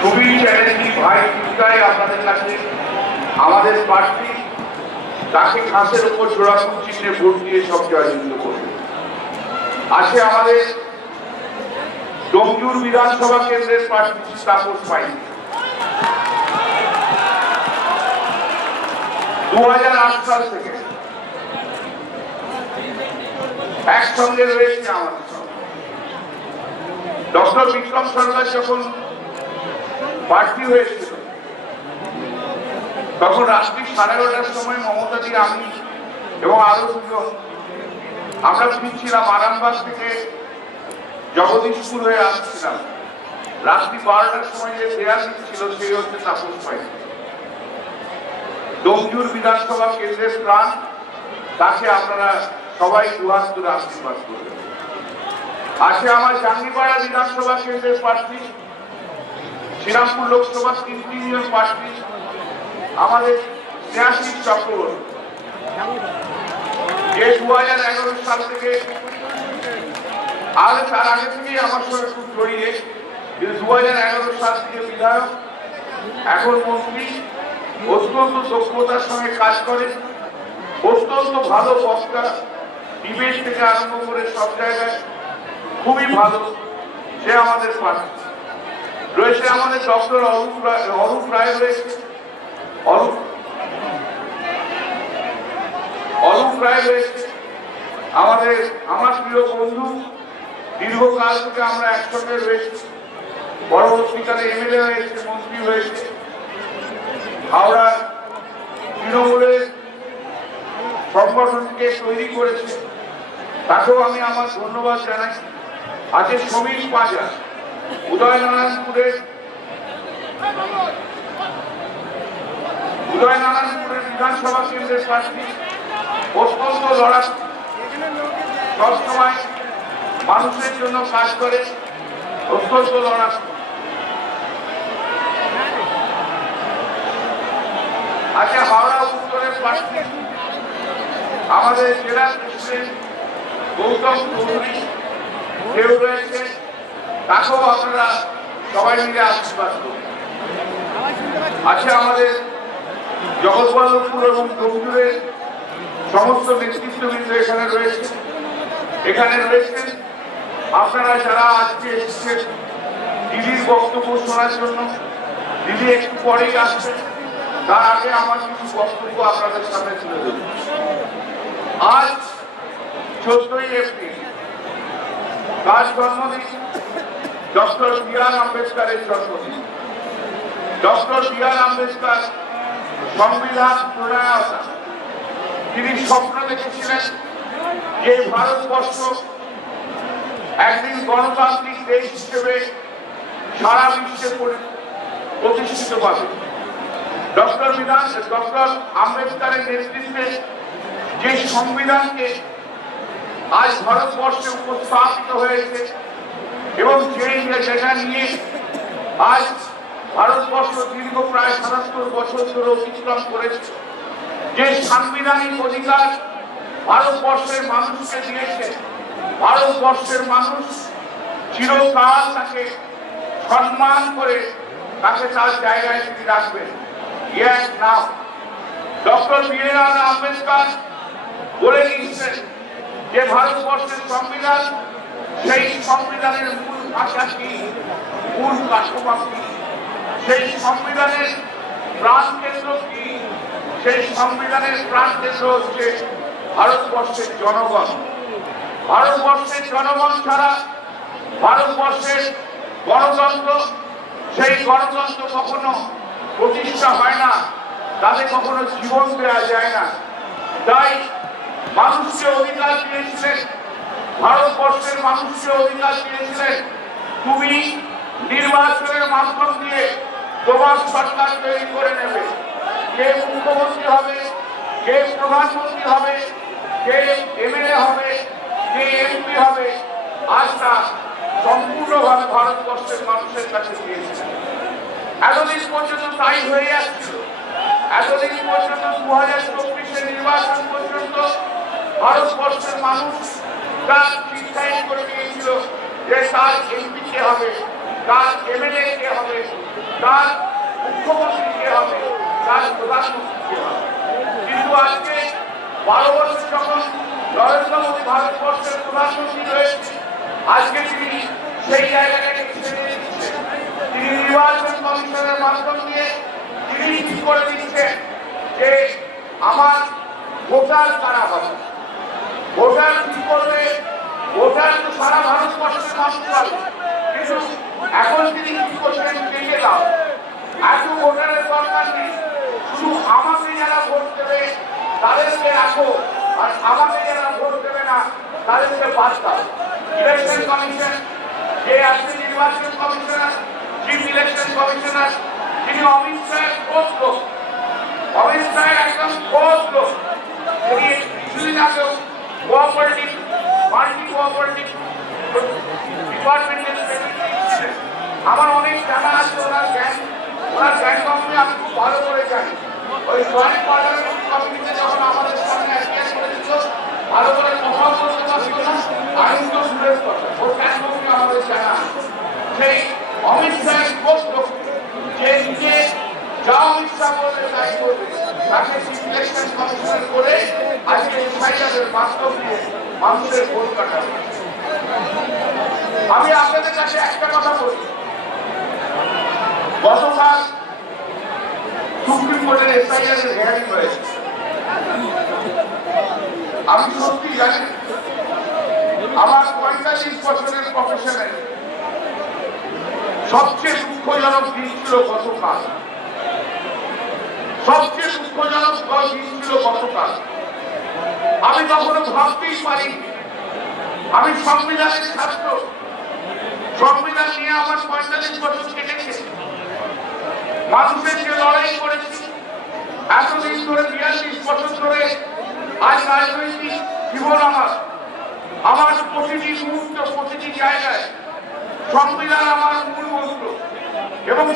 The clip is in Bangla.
খুবই চ্যালেঞ্জিং ভাই চিন্তায় আপনাদের কাছে আমাদের প্রার্থী তাকে ঘাসের উপর জোড়াফুল চিহ্নে ভোট দিয়ে সব জয়যুক্ত করবে। আছে আমাদের ডোমজুর বিধানসভা কেন্দ্রের প্রার্থী তাপস পাই। 2008 সাল থেকে একসঙ্গে রয়েছে আমাদের সঙ্গে। ডক্টর বিক্রম সরকার যখন প্রার্থী হয়েছিল তখন রাত্রি 11:30টার সময় মমতা দি, আমি এবং আরো দুজন আমরা ফিরছিলাম আরামবাগ থেকে জগদীশপুর হয়ে আসছিলাম। রাত্রি 12টার সময় যে দেয়া ছিল সেই হচ্ছে তাপস পাই। ডোমজুর বিধানসভা কেন্দ্রের প্রাণ, তাকে আপনারা সবাই দুহাত তুলে আশীর্বাদ করবেন। আছে আমার জাঙ্গিপাড়া বিধানসভা কেন্দ্রের প্রার্থী, শ্রীরামপুর লোকসভা 3 প্রার্থী আমাদের স্নেহাশিস চক্রবর্তী, যে 2011 সাল থেকে আর তার আগে থেকেই আমার সঙ্গে খুব জড়িয়ে, 2011 সাল থেকে বিধায়ক, এখন মন্ত্রী, অত্যন্ত দক্ষতার সঙ্গে কাজ করে, অত্যন্ত ভালো বক্তা, ডিবেট থেকে আরম্ভ করে সব জায়গায় খুবই ভালো। সে আমাদের প্রার্থী রয়েছে। আমাদের ডক্টর অরূপ রায় রয়েছে, অরূপ রায় রয়েছে আমাদের, আমার প্রিয় বন্ধু, দীর্ঘকাল থেকে আমরা একসঙ্গে রয়েছি। পরবর্তীকালে এমএলএ হয়েছে, মন্ত্রী হয়েছে, হাওড়া তৃণমূলের সংগঠনকে তৈরি করেছে, তাকেও আমি আমার ধন্যবাদ জানাই। আছে সমীর পাঁজা, উদয়নারায়ণপুরের বিধানসভা কেন্দ্রের প্রার্থী, অত্যন্ত লড়াই, সবসময় মানুষের জন্য কাজ করে, অত্যন্ত লড়াই। আছে হাওড়া উত্তরের প্রার্থী আমাদের জেলা প্রেসিডেন্ট গৌতম চৌধুরী, কেউ রয়েছে, তাকেও আপনারা সবাই মিলে আশীর্বাদ করুন। আছে আমাদের জগৎবল্লভপুর এবং ডোমজুরের সমস্ত নেতৃত্ববৃন্দ এখানে রয়েছে। এখানে রয়েছেন আপনারা যারা আজকে এসেছেন দিদির বক্তব্য শোনার জন্য। দিদি একটু পরেই আসছেন, তার আগে আমার কিছু বক্তব্য আপনাদের সামনে তুলে দেব। আজ 14ই এপ্রিল, তার জন্মদিন, ডক্টর বি.আর. আম্বেদকরের জন্মদিন। Doctor B.R.. আম্বেদকর সংবিধান প্রণয়তা, তিনি স্বপ্ন দেখেছিলেন যে ভারতবর্ষ একদিন গণতান্ত্রিক দেশ হিসেবে সারা বিশ্বে প্রতিষ্ঠিত পাবে। ডক্টর আম্বেদকরের নেতৃত্বে যে সংবিধানকে আজ ভারতবর্ষে উপস্থাপিত হয়েছে এবং যেটা নিয়ে আজ ভারতবর্ষ দীর্ঘ প্রায় ৭৭ বছর ধরে অতিক্রম করেছে, যে সাংবিধানিক অধিকার ভারতবর্ষের মানুষকে দিয়েছে, ভারতবর্ষের মানুষ চিরকাল তাকে সম্মান করে তাকে তার জায়গায় তিনি রাখবেন। Doctor B.R.. আম্বেদকর বলে দিয়েছেন যে ভারতবর্ষের সংবিধান, সেই সংবিধানের মূল ভাষা কি, মূল কাঠামো কি, সেই সংবিধানের প্রাণ কেন্দ্র কি, সেই সংবিধানের প্রাণ কেন্দ্র হচ্ছে ভারতবর্ষের জনগণ। ভারতবর্ষের জনগণ ছাড়া ভারতবর্ষের গণতন্ত্র, সেই গণতন্ত্র কখনো প্রতিষ্ঠা হয় না, তাদের কখনো জীবন দেওয়া যায় না। তাই মানুষকে অধিকার দিয়েছিলেন, ভারতবর্ষের মানুষকে অধিকার দিয়েছিলেন, তুমি নির্বাচনের মাধ্যম দিয়ে তোমার সরকার তৈরি করে নেবে, কে মুখ্যমন্ত্রী হবে, কে প্রধানমন্ত্রী হবে, কে এমএলএ হবে, কে এমপি হবে, আজ তা সম্পূর্ণভাবে ভারতবর্ষের মানুষের কাছে দিয়েছিলেন। এতদিন পর্যন্ত তাই হয়ে যাচ্ছিল। এতদিন পর্যন্ত 2024 নির্বাচন পর্যন্ত ভারতবর্ষের মানুষ তার চিন্তাই করে নিয়েছিল যে তার এমপি কে হবে, কার এমএলএ কে হবে, কার মুখ্যমন্ত্রী কে হবে, কার প্রধানমন্ত্রী কে হবে। কিন্তু আজকে 12 বছর যখন নরেন্দ্র মোদী ভারতবর্ষের প্রধানমন্ত্রী রয়েছে, আজকে তিনি সেই জায়গাটাকে ছেড়ে দিচ্ছেন। তিনি নির্বাচন কমিশনের মাধ্যম দিয়ে তিনি ঠিক করে দিচ্ছেন যে আমার ভোটার কারা হবে। ভোটার ঠিক করবে, ভোটার তো সারা ভারতবর্ষের মানুষ পাবে, কিন্তু এখন তিনি কি করছেন বেরিয়ে দাও, এত ভোটারের দরকার নেই, শুধু আমাকে যারা ভোট দেবে তাদেরকে রাখো, আর আমাকে যারা ভোট দেবে না তাদেরকে বাদ দাও। ইলেকশন কমিশন যে আজকে নির্বাচন কমিশনার, চিফ ইলেকশন কমিশনার, তিনি অমিত শাহের খোঁজ লোক, অমিত শাহের একদম খোঁজ লোক। তিনি কিছুদিন আগেও কোঅপারেটিভ মাল্টি কোঅপারেটিভ ডিপার্টমেন্টের সেক্রেটারি। আমার অনেক জানা আছে ওনার জ্ঞান কমিটি আমি খুব ভালো করে জানি। ওই জয়েন্ট পার্লামেন্ট কমিটিতে যখন আমাদের সামনে অ্যাপিয়ার করেছিল, ভালো করে কথা বলতে পারছিল না, আইন তো দূরের কথা, ওর জ্ঞান কমিটি আমাদের জানা আছে। সেই অমিত শাহের খোঁজ লোক যে নিজে যা অমিত শাহ বলবে তাই করবে, তাকে চিফ ইলেকশন কমিশনার করে আজকে এসআইআরের বাস্তব দিয়ে মানুষের ভোট কাটাবে। আমি আপনাদের কাছে একটা কথা বলি, গতকাল সুপ্রিম কোর্টের এসআইআরের হিয়ারিং হয়েছে। আমি সত্যি জানি আমার 45 বছরের প্রফেশনের সবচেয়ে দুঃখজনক দিন ছিল গতকাল। সবচেয়ে দুঃখজনক দিন ছিল গতকাল। আমি কখনো ভাবতেই পারি আমি সংবিধানের ছাত্র, সংবিধান নিয়ে আমার 45 বছর কেটেছে, মানুষের যে লড়াই করেছি এতদিন ধরে, 42 বছর ধরে, আজ রাজনৈতিক জীবন আমার প্রতিটি মুহূর্ত, প্রতিটি জায়গায় সংবিধান আমার মূল মন্ত্র। এবং